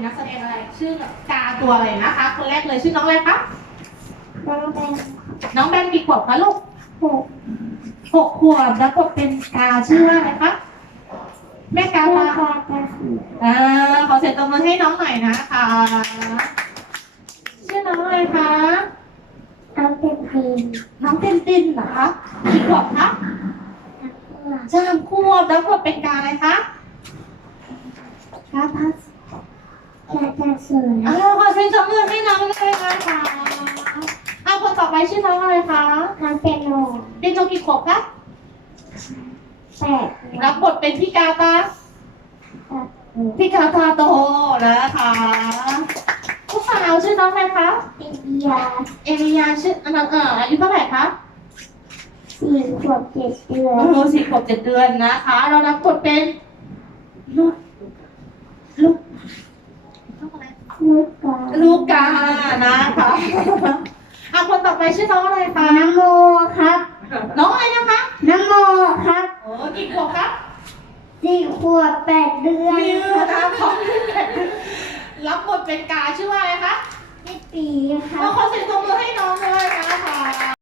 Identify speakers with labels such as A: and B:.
A: นักแสดงอะไรชื่อกาตัวอะไรนะคะคนแรกเลยชื่อน้องอะไรคะ
B: น้องแบง
A: น้องแบงกี่ขวบคะลูก
B: หก
A: 6 ขวบแล้วก็เป็นกาชื่อว่าอะไรคะแม่กา
B: แม่
A: ตา
B: กาสี
A: ขอเสียงตบมือให้น้องหน่อยนะคะชื่อน้องอะไรคะ
B: น้องเป็นเพลง
A: น้องเต้นตินเหรอคะกี่ขวบคะ
B: นักเพื่อ
A: 3 ขวบแล้วก็เป็นกาอะไรคะกาพัส
B: จะสวย
A: ขอเสียงตบมือให้น้องเลยนะคะคนต่อไปชื่อน้องอะไรคะ
B: น้องเป็นโน
A: เป็นโนกี่ขวบคะ
B: แปด
A: รับบทเป็นพี่กาตา
B: ตัด
A: พี่กาตาโตนะคะผู้สาวชื่อน้องอะไรคะ
B: อินเดีย
A: เอริยาชื่ออายุเท่าไหร่คะ
B: 4 ขวบ 7 เดือน
A: 4 ขวบ 7 เดือนนะคะ เรารับบทเป็นลูกอะไร
B: ลูกกา
A: ลูกกานะคะคนต่อไปชื่อน้องอะไรคะ
B: น้ำโมครับ
A: น้องอะไรนะคะ
B: น้ำโมครับ
A: กี่ขวบครับ
B: 4 ขวบ 8 เดือน
A: มิวนะคะรับบทเป็นกาชื่อว่าอะไรคะ
B: พี่ปีครั
A: เรา
B: บ
A: ขอเสียงตบมือให้น้องเลยค่ะ